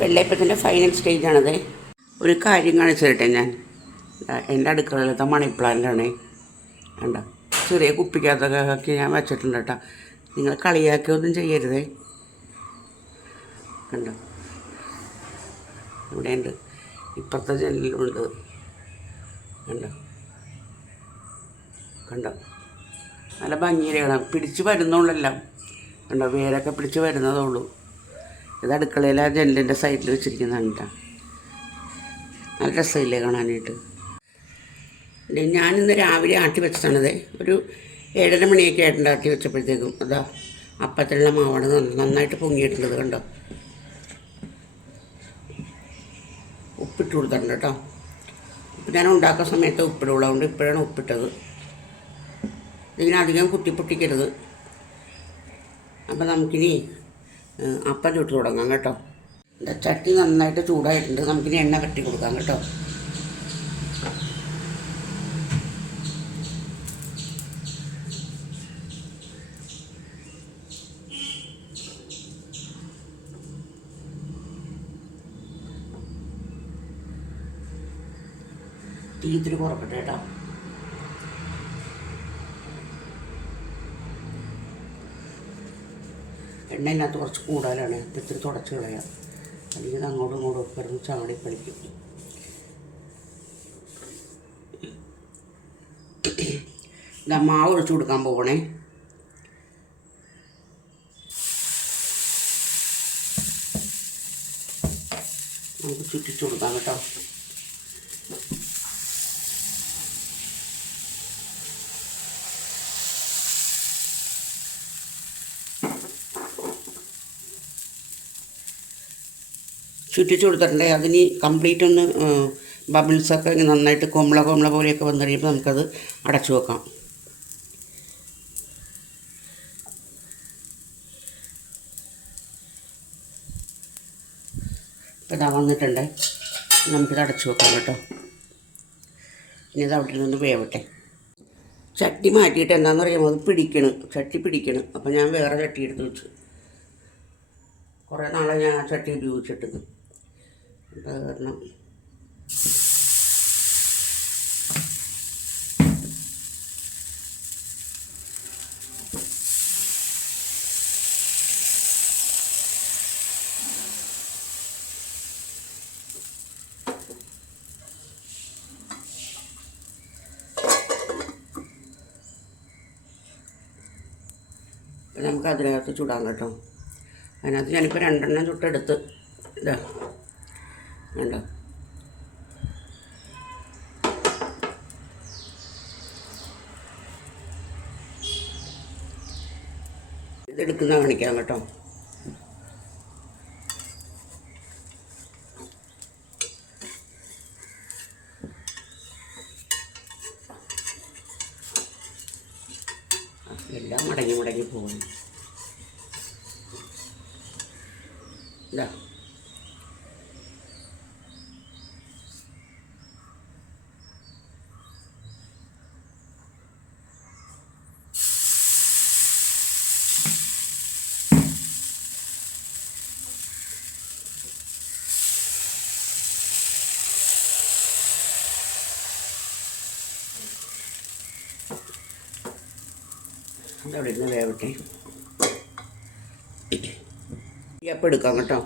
വെള്ളയപ്പത്തിൻ്റെ final സ്റ്റേജാണത്. ഒരു കാര്യം കാണിച്ചു തരട്ടെ ഞാൻ. എൻ്റെ അടുക്കളയിലത്തെ മണി പ്ലാന്റാണ്. കണ്ടോ, ചെറിയ കുപ്പിക്കകത്തൊക്കെ ഞാൻ വെച്ചിട്ടുണ്ട് കേട്ടോ. നിങ്ങൾ കളിയാക്കിയൊന്നും ചെയ്യരുതേ. കണ്ടോ, ഇവിടെയുണ്ട്, ഇപ്പുറത്തെ ജനലിലുണ്ട്. കണ്ടോ കണ്ടോ, നല്ല ഭംഗിയിലാണ്. പിടിച്ച് വരുന്നുള്ളെല്ലാം. കണ്ടോ, വേരൊക്കെ പിടിച്ച് വരുന്നതുള്ളൂ. ഇത് അടുക്കളയിലെ ജനലിൻ്റെ സൈഡിൽ വെച്ചിരിക്കുന്നതാണ് കേട്ടോ. നല്ല രസമില്ലേ കാണാനായിട്ട്. ഞാനിന്ന് രാവിലെ ആട്ടി വെച്ചതാണത്. ഒരു 7:30 മണിയൊക്കെ ആയിട്ടുണ്ട് ആട്ടി വെച്ചപ്പോഴത്തേക്കും. അതാ അപ്പത്തിനുള്ള മാവാണ് നന്നായിട്ട് പൊങ്ങിയിട്ടുള്ളത്. കണ്ടോ, ഉപ്പിട്ട് കൊടുത്തിട്ടുണ്ട് കേട്ടോ. ഉപ്പ് ഞാൻ ഉണ്ടാക്കുന്ന സമയത്ത് ഉപ്പിടുള്ളൂ, അതുകൊണ്ട് ഇപ്പോഴാണ് ഉപ്പിട്ടത്. ഇതിങ്ങനെ അധികം പൊട്ടിക്കരുത്. അപ്പം നമുക്കിനി അപ്പം ചുട്ട് തുടങ്ങാം കേട്ടോ. ചട്ടി നന്നായിട്ട് ചൂടായിട്ടുണ്ട്. നമുക്കിനി എണ്ണ കട്ടി കൊടുക്കാം കേട്ടോ. തീ ഇത്തിരി കുറക്കട്ടെ കേട്ടോ. എണ്ണയിനകത്ത് കുറച്ച് കൂടുതലാണ്. ഇത്തിരി തുടച്ച് കളയാം, അല്ലെങ്കിൽ അങ്ങോട്ടും ഇങ്ങോട്ടും ഒക്കെ കിടന്ന് ചാടി കളിക്കും. ഇതാ മാവ് ഒഴിച്ചു കൊടുക്കാൻ പോകണേ. നമുക്ക് ചുറ്റിച്ചു കൊടുക്കാം കേട്ടോ. ചുറ്റിച്ചു കൊടുത്തിട്ടുണ്ട്. അതിന് കംപ്ലീറ്റ് ഒന്ന് ബബിൾസൊക്കെ നന്നായിട്ട് കൊമ്പള പോലെയൊക്കെ വന്നു കഴിയുമ്പോൾ നമുക്കത് അടച്ചു വെക്കാം. ഇപ്പം ഇതാ വന്നിട്ടുണ്ട്. നമുക്കിത് അടച്ചു വെക്കാം കേട്ടോ. ഇനി ഇത് അവിടെ നിന്ന് വേവട്ടെ. ചട്ടി മാറ്റിയിട്ട് എന്താണെന്ന് പറയുമ്പോൾ അത് ചട്ടി പിടിക്കണം. അപ്പം ഞാൻ വേറെ ചട്ടി എടുത്ത് വെച്ചു. കുറേ നാളെ ഞാൻ ആ ചട്ടി ഉപയോഗിച്ചിട്ടത്. അപ്പം അത് കാരണം നമുക്ക് അതിനകത്ത് ചുടാൻ കേട്ടോ. അതിനകത്ത് ഞാനിപ്പോൾ 2 എണ്ണം ചുട്ടെടുത്ത് ഇതാ വേണ്ട. ഇതെടുക്കുന്ന കാണിക്കാം കേട്ടോ. എല്ലാം മടങ്ങി പോകുന്നു. ഇതാ അതവിടെ ഇരുന്ന് വേവട്ടെ. ഈ അപ്പം എടുക്കാം കേട്ടോ.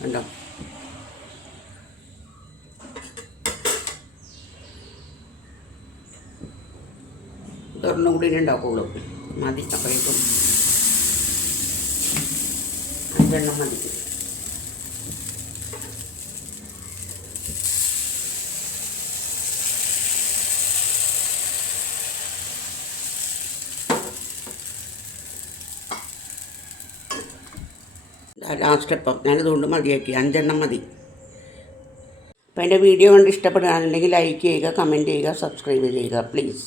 കണ്ടോ, ഇതൊരെണ്ണം കൂടി ഉണ്ടാക്കുള്ളൂ. മതി. അപ്പോഴേക്കും 5 എണ്ണം മതി. ലാസ്റ്റ് അപ്പം ഞാനിതുകൊണ്ട് മതിയാക്കി. 5 എണ്ണം മതി. അപ്പോൾ എൻ്റെ വീഡിയോ കണ്ട് ഇഷ്ടപ്പെടുകയാണെന്നുണ്ടെങ്കിൽ ലൈക്ക് ചെയ്യുക, കമൻറ്റ് ചെയ്യുക, സബ്സ്ക്രൈബ് ചെയ്യുക പ്ലീസ്.